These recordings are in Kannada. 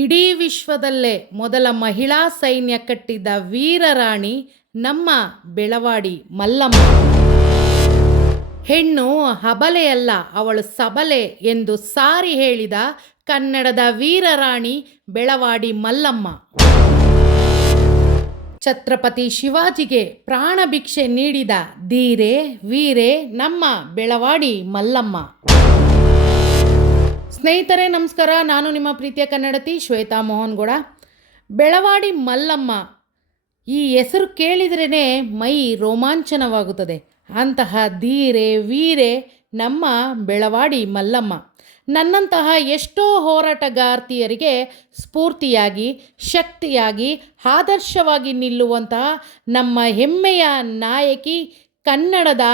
ಇಡೀ ವಿಶ್ವದಲ್ಲೇ ಮೊದಲ ಮಹಿಳಾ ಸೈನ್ಯ ಕಟ್ಟಿದ ವೀರರಾಣಿ ನಮ್ಮ ಬೆಳವಾಡಿ ಮಲ್ಲಮ್ಮ. ಹೆಣ್ಣು ಹಬಲೆಯಲ್ಲ, ಅವಳು ಸಬಲೆ ಎಂದು ಸಾರಿ ಹೇಳಿದ ಕನ್ನಡದ ವೀರರಾಣಿ ಬೆಳವಾಡಿ ಮಲ್ಲಮ್ಮ. ಛತ್ರಪತಿ ಶಿವಾಜಿಗೆ ಪ್ರಾಣ ಭಿಕ್ಷೆ ನೀಡಿದ ಧೀರೆ ವೀರೆ ನಮ್ಮ ಬೆಳವಾಡಿ ಮಲ್ಲಮ್ಮ. ಸ್ನೇಹಿತರೆ ನಮಸ್ಕಾರ, ನಾನು ನಿಮ್ಮ ಪ್ರೀತಿಯ ಕನ್ನಡತಿ ಶ್ವೇತಾ ಮೋಹನ್ಗೌಡ. ಬೆಳವಾಡಿ ಮಲ್ಲಮ್ಮ ಈ ಹೆಸರು ಕೇಳಿದ್ರೇ ಮೈ ರೋಮಾಂಚನವಾಗುತ್ತದೆ. ಅಂತಹ ಧೀರೆ ವೀರೆ ನಮ್ಮ ಬೆಳವಾಡಿ ಮಲ್ಲಮ್ಮ ನನ್ನಂತಹ ಎಷ್ಟೋ ಹೋರಾಟಗಾರ್ತಿಯರಿಗೆ ಸ್ಫೂರ್ತಿಯಾಗಿ, ಶಕ್ತಿಯಾಗಿ, ಆದರ್ಶವಾಗಿ ನಿಲ್ಲುವಂತಹ ನಮ್ಮ ಹೆಮ್ಮೆಯ ನಾಯಕಿ ಕನ್ನಡದ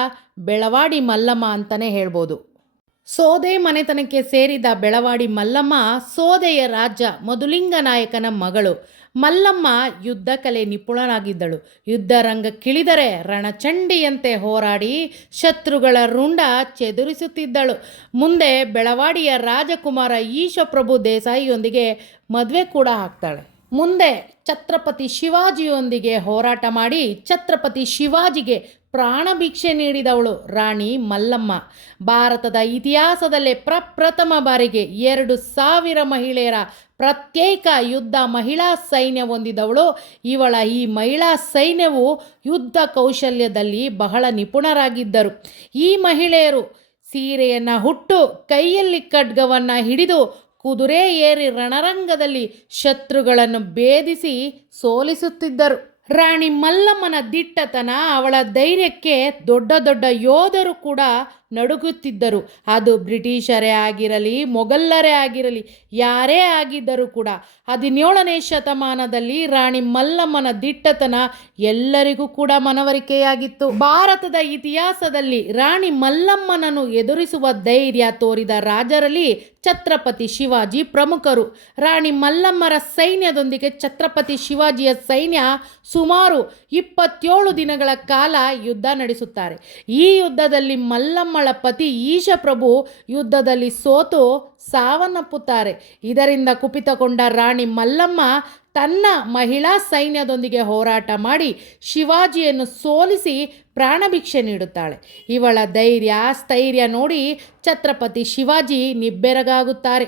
ಬೆಳವಾಡಿ ಮಲ್ಲಮ್ಮ ಅಂತಲೇ ಹೇಳ್ಬೋದು. ಸೋದೆ ಮನೆತನಕ್ಕೆ ಸೇರಿದ ಬೆಳವಾಡಿ ಮಲ್ಲಮ್ಮ ಸೋದೆಯ ರಾಜ ಮಧುಲಿಂಗ ನಾಯಕನ ಮಗಳು. ಮಲ್ಲಮ್ಮ ಯುದ್ಧ ಕಲೆ ನಿಪುಣರಾಗಿದ್ದಳು. ಯುದ್ಧ ರಂಗಕ್ಕಿಳಿದರೆ ರಣಚಂಡಿಯಂತೆ ಹೋರಾಡಿ ಶತ್ರುಗಳ ರುಂಡ ಚೆದುರಿಸುತ್ತಿದ್ದಳು. ಮುಂದೆ ಬೆಳವಾಡಿಯ ರಾಜಕುಮಾರ ಈಶಪ್ರಭು ದೇಸಾಯಿಯೊಂದಿಗೆ ಮದುವೆ ಕೂಡ ಆಗ್ತಾಳೆ. ಮುಂದೆ ಛತ್ರಪತಿ ಶಿವಾಜಿಯೊಂದಿಗೆ ಹೋರಾಟ ಮಾಡಿ ಛತ್ರಪತಿ ಶಿವಾಜಿಗೆ ಪ್ರಾಣ ಭಿಕ್ಷೆ ನೀಡಿದವಳು ರಾಣಿ ಮಲ್ಲಮ್ಮ. ಭಾರತದ ಇತಿಹಾಸದಲ್ಲೇ ಪ್ರಪ್ರಥಮ ಬಾರಿಗೆ 2,000 ಮಹಿಳೆಯರ ಪ್ರತ್ಯೇಕ ಯುದ್ಧ ಮಹಿಳಾ ಸೈನ್ಯ ಹೊಂದಿದವಳು ಇವಳ. ಈ ಮಹಿಳಾ ಸೈನ್ಯವು ಯುದ್ಧ ಕೌಶಲ್ಯದಲ್ಲಿ ಬಹಳ ನಿಪುಣರಾಗಿದ್ದರು. ಈ ಮಹಿಳೆಯರು ಸೀರೆಯನ್ನು ಹುಟ್ಟು ಕೈಯಲ್ಲಿ ಖಡ್ಗವನ್ನು ಹಿಡಿದು ಕುದುರೆ ಏರಿ ರಣರಂಗದಲ್ಲಿ ಶತ್ರುಗಳನ್ನು ಭೇದಿಸಿ ಸೋಲಿಸುತ್ತಿದ್ದರು. ರಾಣಿ ಮಲ್ಲಮ್ಮನ ದಿಟ್ಟತನ, ಅವಳ ಧೈರ್ಯಕ್ಕೆ ದೊಡ್ಡ ದೊಡ್ಡ ಯೋಧರು ಕೂಡ ನಡುಗುತ್ತಿದ್ದರು. ಅದು ಬ್ರಿಟಿಷರೇ ಆಗಿರಲಿ, ಮೊಘಲರೇ ಆಗಿರಲಿ, ಯಾರೇ ಆಗಿದ್ದರೂ ಕೂಡ 17ನೇ ಶತಮಾನದಲ್ಲಿ ರಾಣಿ ಮಲ್ಲಮ್ಮನ ದಿಟ್ಟತನ ಎಲ್ಲರಿಗೂ ಕೂಡ ಮನವರಿಕೆಯಾಗಿತ್ತು. ಭಾರತದ ಇತಿಹಾಸದಲ್ಲಿ ರಾಣಿ ಮಲ್ಲಮ್ಮನನ್ನು ಎದುರಿಸುವ ಧೈರ್ಯ ತೋರಿದ ರಾಜರಲ್ಲಿ ಛತ್ರಪತಿ ಶಿವಾಜಿ ಪ್ರಮುಖರು. ರಾಣಿ ಮಲ್ಲಮ್ಮರ ಸೈನ್ಯದೊಂದಿಗೆ ಛತ್ರಪತಿ ಶಿವಾಜಿಯ ಸೈನ್ಯ ಸುಮಾರು 27 ದಿನಗಳ ಕಾಲ ಯುದ್ಧ ನಡೆಸುತ್ತಾರೆ. ಈ ಯುದ್ಧದಲ್ಲಿ ಮಲ್ಲಮ್ಮಳ ಪತಿ ಈಶಪ್ರಭು ಯುದ್ಧದಲ್ಲಿ ಸೋತು ಸಾವನ್ನಪ್ಪುತ್ತಾರೆ. ಇದರಿಂದ ಕುಪಿತಗೊಂಡ ರಾಣಿ ಮಲ್ಲಮ್ಮ ತನ್ನ ಮಹಿಳಾ ಸೈನ್ಯದೊಂದಿಗೆ ಹೋರಾಟ ಮಾಡಿ ಶಿವಾಜಿಯನ್ನು ಸೋಲಿಸಿ ಪ್ರಾಣಭಿಕ್ಷೆ ನೀಡುತ್ತಾಳೆ. ಇವಳ ಧೈರ್ಯ ಸ್ಥೈರ್ಯ ನೋಡಿ ಛತ್ರಪತಿ ಶಿವಾಜಿ ನಿಬ್ಬೆರಗಾಗುತ್ತಾರೆ.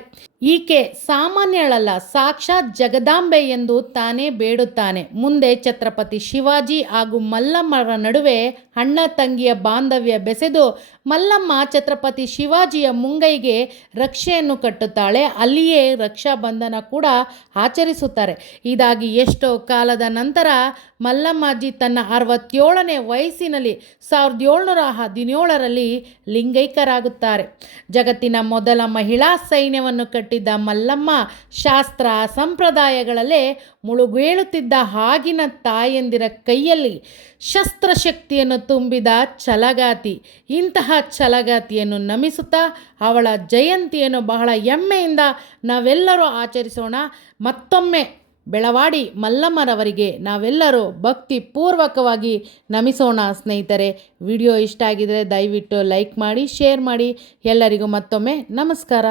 ಈಕೆ ಸಾಮಾನ್ಯಳಲ್ಲ, ಸಾಕ್ಷಾತ್ ಜಗದಾಂಬೆ ಎಂದು ತಾನೇ ಬೇಡುತ್ತಾನೆ. ಮುಂದೆ ಛತ್ರಪತಿ ಶಿವಾಜಿ ಹಾಗೂ ಮಲ್ಲಮ್ಮರ ನಡುವೆ ಅಣ್ಣ ತಂಗಿಯ ಬಾಂಧವ್ಯ ಬೆಸೆದು ಮಲ್ಲಮ್ಮ ಛತ್ರಪತಿ ಶಿವಾಜಿಯ ಮುಂಗೈಗೆ ರಕ್ಷೆಯನ್ನು ಕಟ್ಟುತ್ತಾಳೆ. ಅಲ್ಲಿಯೇ ರಕ್ಷಾಬಂಧನ ಕೂಡ ಆಚರಿಸುತ್ತಾರೆ. ಇದಾಗಿ ಎಷ್ಟೋ ಕಾಲದ ನಂತರ ಮಲ್ಲಮ್ಮಾಜಿ ತನ್ನ 67ನೇ ವಯಸ್ಸಿನಲ್ಲಿ 1717ರಲ್ಲಿ ಲಿಂಗೈಕ್ಯರಾಗುತ್ತಾರೆ. ಜಗತ್ತಿನ ಮೊದಲ ಮಹಿಳಾ ಸೈನ್ಯವನ್ನು ಕಟ್ಟಿದ್ದ ಮಲ್ಲಮ್ಮ ಶಾಸ್ತ್ರ ಸಂಪ್ರದಾಯಗಳಲ್ಲೇ ಮುಳುಗೇಳುತ್ತಿದ್ದ ಆಗಿನ ತಾಯಂದಿರ ಕೈಯಲ್ಲಿ ಶಸ್ತ್ರಶಕ್ತಿಯನ್ನು ತುಂಬಿದ ಛಲಗಾತಿ. ಇಂತಹ ಛಲಗಾತಿಯನ್ನು ನಮಿಸುತ್ತಾ ಅವಳ ಜಯಂತಿಯನ್ನು ಬಹಳ ಹೆಮ್ಮೆಯಿಂದ ನಾವೆಲ್ಲರೂ ಆಚರಿಸೋಣ. ಮತ್ತೊಮ್ಮೆ ಬೆಳವಾಡಿ ಮಲ್ಲಮ್ಮರವರಿಗೆ ನಾವೆಲ್ಲರೂ ಭಕ್ತಿಪೂರ್ವಕವಾಗಿ ನಮಿಸೋಣ. ಸ್ನೇಹಿತರೆ, ವಿಡಿಯೋ ಇಷ್ಟ ಆಗಿದರೆ ದಯವಿಟ್ಟು ಲೈಕ್ ಮಾಡಿ, ಶೇರ್ ಮಾಡಿ. ಎಲ್ಲರಿಗೂ ಮತ್ತೊಮ್ಮೆ ನಮಸ್ಕಾರ.